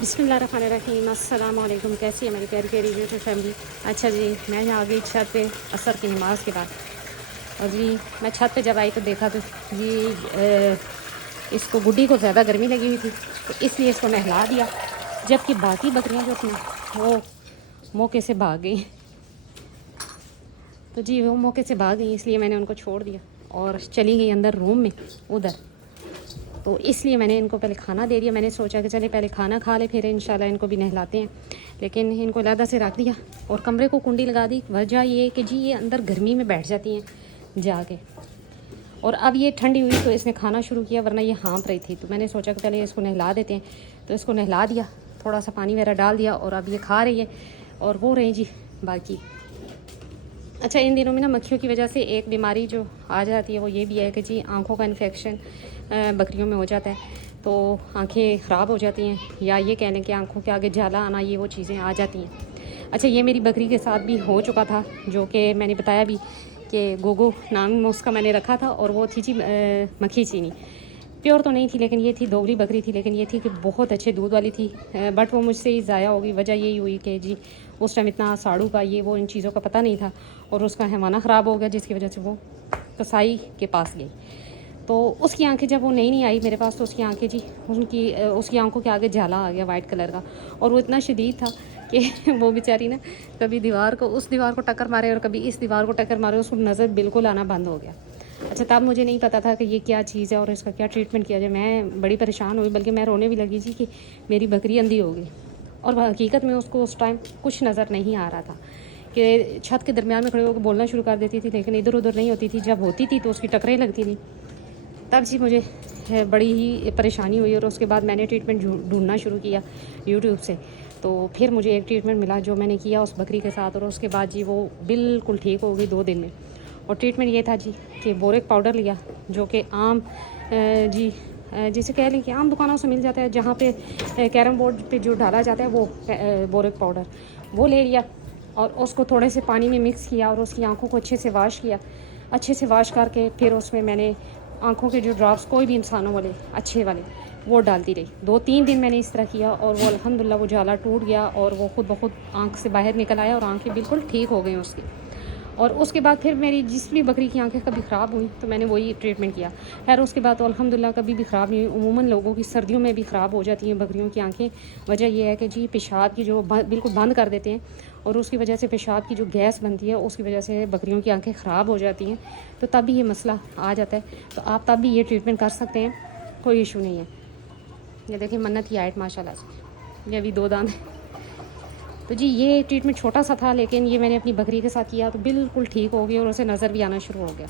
बिस्मिल्लाहिर्रहमानिर्रहीम। अस्सलाम वालेकुम। कैसी है मेरी प्यारी प्यारी यूट्यूब फैमिली। अच्छा जी, मैं यहाँ आ गई छत पे असर की नमाज़ के बाद। और जी मैं छत पे जब आई तो देखा तो जी इसको गुड्डी को ज़्यादा गर्मी लगी हुई थी, तो इसलिए इसको नहला दिया। जबकि बाकी बकरियाँ जो थी वो मौके से भाग गई। तो जी वो मौके से भाग गई, इसलिए मैंने उनको छोड़ दिया और चली गई अंदर रूम में उधर। तो इसलिए मैंने इनको पहले खाना दे दिया। मैंने सोचा कि चले पहले खाना खा ले, फिर इंशाल्लाह इनको भी नहलाते हैं। लेकिन इनको अलहदा से रख दिया और कमरे को कुंडी लगा दी। वजह ये कि जी ये अंदर गर्मी में बैठ जाती हैं जाके। और अब ये ठंडी हुई तो इसने खाना शुरू किया, वरना ये हाँफ रही थी। तो मैंने सोचा कि पहले इसको नहला देते हैं, तो इसको नहला दिया, थोड़ा सा पानी वगैरह डाल दिया और अब ये खा रही है। और वो रही जी बाकी। अच्छा, इन दिनों में ना मक्खियों की वजह से एक बीमारी जो आ जाती है वो ये भी है कि जी आँखों का इन्फेक्शन बकरियों में हो जाता है, तो आंखें ख़राब हो जाती हैं, या ये कह लें कि आंखों के आगे जाला आना, ये वो चीज़ें आ जाती हैं। अच्छा, ये मेरी बकरी के साथ भी हो चुका था, जो कि मैंने बताया भी कि गोगो नाम उसका मैंने रखा था। और वो थी जी मक्खी चीनी। प्योर तो नहीं थी, लेकिन ये थी दोगली बकरी थी, लेकिन ये थी कि बहुत अच्छे दूध वाली थी। बट वो मुझसे ही ज़ाया होगी। वजह यही हुई कि जी उस टाइम इतना साड़ू का ये वो इन चीज़ों का पता नहीं था, और उसका हैवाना ख़राब हो गया, जिसकी वजह से वो कसाई के पास गई। तो उसकी आंखें जब वो नई आई मेरे पास, तो उसकी आंखें जी उसकी आंखों के आगे जाला आ गया वाइट कलर का। और वो इतना शदीद था कि वो बेचारी ना कभी उस दीवार को टक्कर मारे और कभी इस दीवार को टक्कर मारे, उसको नज़र बिल्कुल आना बंद हो गया। अच्छा, तब मुझे नहीं पता था कि ये क्या चीज़ है और इसका क्या ट्रीटमेंट किया जाए। मैं बड़ी परेशान हुई, बल्कि मैं रोने भी लगी जी कि मेरी बकरी अंधी हो गई। और हकीकत में उसको उस टाइम कुछ नज़र नहीं आ रहा था कि छत के दरमियान में खड़े होकर बोलना शुरू कर देती थी, लेकिन इधर उधर नहीं होती थी। जब होती थी तो उसकी टकरें लगती थी। तब जी मुझे बड़ी ही परेशानी हुई, और उसके बाद मैंने ट्रीटमेंट ढूंढना शुरू किया यूट्यूब से। तो फिर मुझे एक ट्रीटमेंट मिला जो मैंने किया उस बकरी के साथ, और उसके बाद जी वो बिल्कुल ठीक हो गई 2 दिन में। और ट्रीटमेंट ये था जी कि बोरेक पाउडर लिया, जो कि आम जिसे कह लें कि आम दुकानों से मिल जाता है, जहाँ पे कैरम बोर्ड पे जो डाला जाता है वो बोरेक पाउडर, वो ले लिया और उसको थोड़े से पानी में मिक्स किया और उसकी आंखों को अच्छे से वाश किया। अच्छे से वाश करके फिर उसमें मैंने आंखों के जो ड्रॉप्स कोई भी इंसानों वाले अच्छे वाले वो डालती रही। 2-3 दिन मैंने इस तरह किया, और वो अल्हम्दुलिल्लाह वो जाला टूट गया और वो खुद ब खुद आँख से बाहर निकल आया और आँखें बिल्कुल ठीक हो गई उसकी। और उसके बाद फिर मेरी जिस भी बकरी की आंखें कभी ख़राब हुई तो मैंने वही ट्रीटमेंट किया। खैर उसके बाद तो अल्हम्दुलिल्लाह कभी भी ख़राब नहीं हुई। उमूमन लोगों की सर्दियों में भी ख़राब हो जाती हैं बकरियों की आंखें। वजह यह है कि जी पेशाब की जो बिल्कुल बंद कर देते हैं, और उसकी वजह से पेशाब की जो गैस बनती है उसकी वजह से बकरियों की आंखें ख़राब हो जाती हैं। तो तब भी ये मसला आ जाता है, तो आप तब भी ये ट्रीटमेंट कर सकते हैं, कोई इशू नहीं है। ये देखिए मन्नत की हाइट माशाल्लाह से, ये अभी 2 दांत है। तो जी ये ट्रीटमेंट छोटा सा था, लेकिन ये मैंने अपनी बकरी के साथ किया तो बिल्कुल ठीक हो गई और उसे नज़र भी आना शुरू हो गया।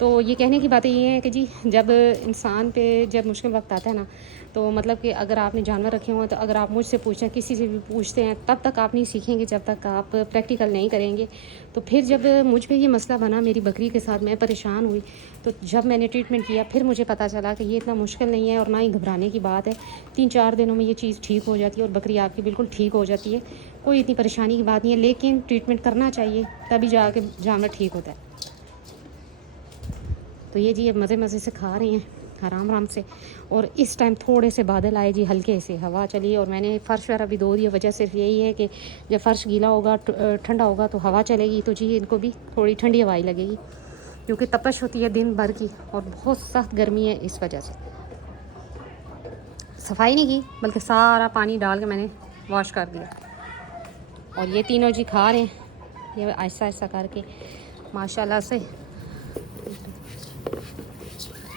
तो ये कहने की बातें ये हैं कि जी जब इंसान पे जब मुश्किल वक्त आता है ना, तो मतलब कि अगर आपने जानवर रखे हुए हैं, तो अगर आप मुझसे पूछें, किसी से भी पूछते हैं, तब तक आप नहीं सीखेंगे जब तक आप प्रैक्टिकल नहीं करेंगे। तो फिर जब मुझ पे ये मसला बना मेरी बकरी के साथ, मैं परेशान हुई, तो जब मैंने ट्रीटमेंट किया फिर मुझे पता चला कि ये इतना मुश्किल नहीं है और ना ही घबराने की बात है। 3-4 दिनों में ये चीज़ ठीक हो जाती है और बकरी आपकी बिल्कुल ठीक हो जाती है। कोई इतनी परेशानी की बात नहीं है, लेकिन ट्रीटमेंट करना चाहिए, तभी जाके जानवर ठीक होता है। तो ये जी अब मज़े मज़े से खा रही हैं आराम आराम से। और इस टाइम थोड़े से बादल आए जी, हल्के से हवा चली, और मैंने फ़र्श वगैरह भी धो दिया। वजह सिर्फ यही है कि जब फ़र्श गीला होगा ठंडा होगा तो हवा चलेगी, तो जी इनको भी थोड़ी ठंडी हवाई लगेगी, क्योंकि तपश होती है दिन भर की और बहुत सख्त गर्मी है। इस वजह से सफाई नहीं की, बल्कि सारा पानी डाल के मैंने वॉश कर दिया। और ये तीनों जी खा रहे हैं, ये आहिस्ता आहिस्ता करके माशाल्लाह से।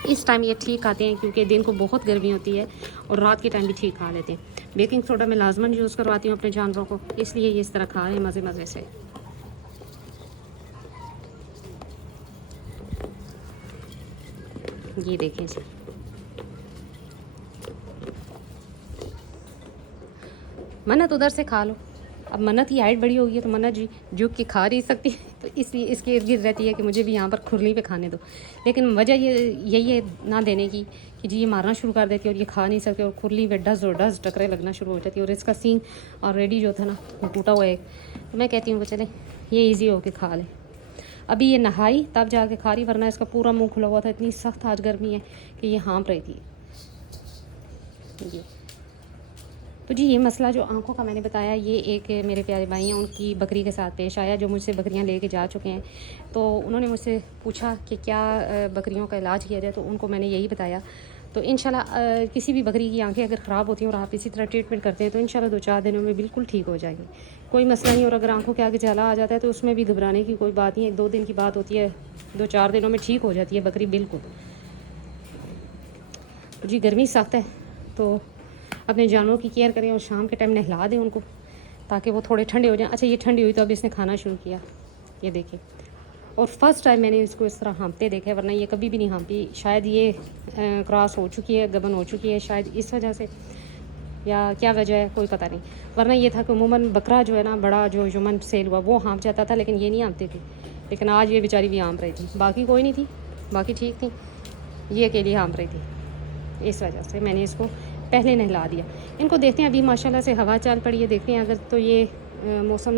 इस टाइम ये ठीक खाते हैं, क्योंकि दिन को बहुत गर्मी होती है और रात के टाइम भी ठीक खा लेते हैं। बेकिंग सोडा मैं लाजमन यूज़ करवाती हूँ अपने जानवरों को, इसलिए ये इस तरह खा रहे हैं मज़े मज़े से। ये देखें जी, मन्नत उधर से खा लो। अब मन्नत की हाइट बड़ी होगी तो मन्नत जी झुक के खा नहीं सकती, तो इसलिए इसके इर्द गिर्द रहती है कि मुझे भी यहाँ पर खुरली पे खाने दो। लेकिन वजह यही है ना देने की कि जी ये मारना शुरू कर देती है और ये खा नहीं सकते, और खुरली पे डस और डस टकरे लगना शुरू हो जाती है। और इसका सीन ऑलरेडी जो था ना वो टूटा हुआ है। तो मैं कहती हूँ कि चले ये ईजी हो के खा ले। अभी ये नहाई तब जाके खा रही, वरना इसका पूरा मुँह खुला हुआ था। इतनी सख्त आज गर्मी है कि ये हाँप रही थी। ये तो जी ये मसला जो आँखों का मैंने बताया, ये एक मेरे प्यारे भाई हैं, उनकी बकरी के साथ पेश आया, जो मुझसे बकरियां लेके जा चुके हैं। तो उन्होंने मुझसे पूछा कि क्या बकरियों का इलाज किया जाए, तो उनको मैंने यही बताया। तो इंशाल्लाह किसी भी बकरी की आंखें अगर ख़राब होती हैं और आप इसी तरह ट्रीटमेंट करते हैं तो इंशाल्लाह 2-4 दिनों में बिल्कुल ठीक हो जाएंगी, कोई मसला नहीं। और अगर आंखों के आगे जाला आ जाता है तो उसमें भी घबराने की कोई बात नहीं है, 1-2 दिन की बात होती है, 2-4 दिनों में ठीक हो जाती है बकरी बिल्कुल। जी गर्मी सख्त है तो अपने जानवरों की केयर करें और शाम के टाइम नहला दें उनको, ताकि वो थोड़े ठंडे हो जाएं। अच्छा ये ठंडी हुई तो अब इसने खाना शुरू किया, ये देखिए। और फर्स्ट टाइम मैंने इसको इस तरह हाँपते देखा है, वरना ये कभी भी नहीं हाँपी। शायद ये क्रॉस हो चुकी है, गबन हो चुकी है शायद, इस वजह से, या क्या वजह है कोई पता नहीं। वरना ये था कि अमूमन बकरा जो है ना, बड़ा जो जुमन सेल हुआ वो हाँप जाता था, लेकिन ये नहीं हाँपती थी। लेकिन आज ये बेचारी भी हाँप रही थी, बाकी कोई नहीं थी, बाकी ठीक थी, ये अकेली हाँप रही थी। इस वजह से मैंने इसको पहले नहला दिया। इनको देखते हैं, अभी माशाल्लाह से हवा चल पड़ी है, देखते हैं अगर तो ये मौसम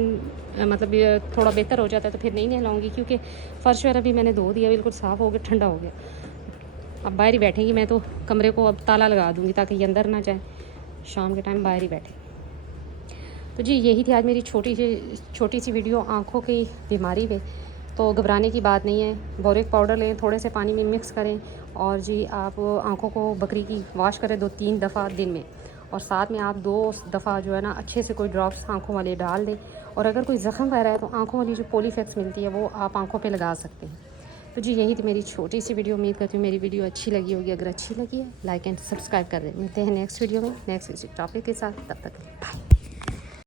मतलब ये थोड़ा बेहतर हो जाता है तो फिर नहीं नहलाऊँगी, क्योंकि फ़र्श वगैरह भी मैंने धो दिया, बिल्कुल साफ़ हो गया, ठंडा हो गया। अब बाहर ही बैठेंगी, मैं तो कमरे को अब ताला लगा दूँगी ताकि ये अंदर ना जाए, शाम के टाइम बाहर ही बैठे। तो जी यही थी आज मेरी छोटी सी वीडियो आँखों की बीमारी पे। तो घबराने की बात नहीं है, बोरिक पाउडर लें, थोड़े से पानी में मिक्स करें, और जी आप आँखों को बकरी की वॉश करें 2-3 दफ़ा दिन में, और साथ में आप 2 दफ़ा जो है ना अच्छे से कोई ड्रॉप्स आँखों वाले डाल दें। और अगर कोई ज़ख़म वगैरह है तो आँखों वाली जो पॉलीफेक्स मिलती है वो आप आँखों पे लगा सकते हैं। तो जी यही थी मेरी छोटी सी वीडियो, उम्मीद करती हूँ मेरी वीडियो अच्छी लगी होगी। अगर अच्छी लगी है लाइक एंड सब्सक्राइब कर दें। मिलते हैं नेक्स्ट वीडियो में नेक्स्ट किसी टॉपिक के साथ, तब तक बाय।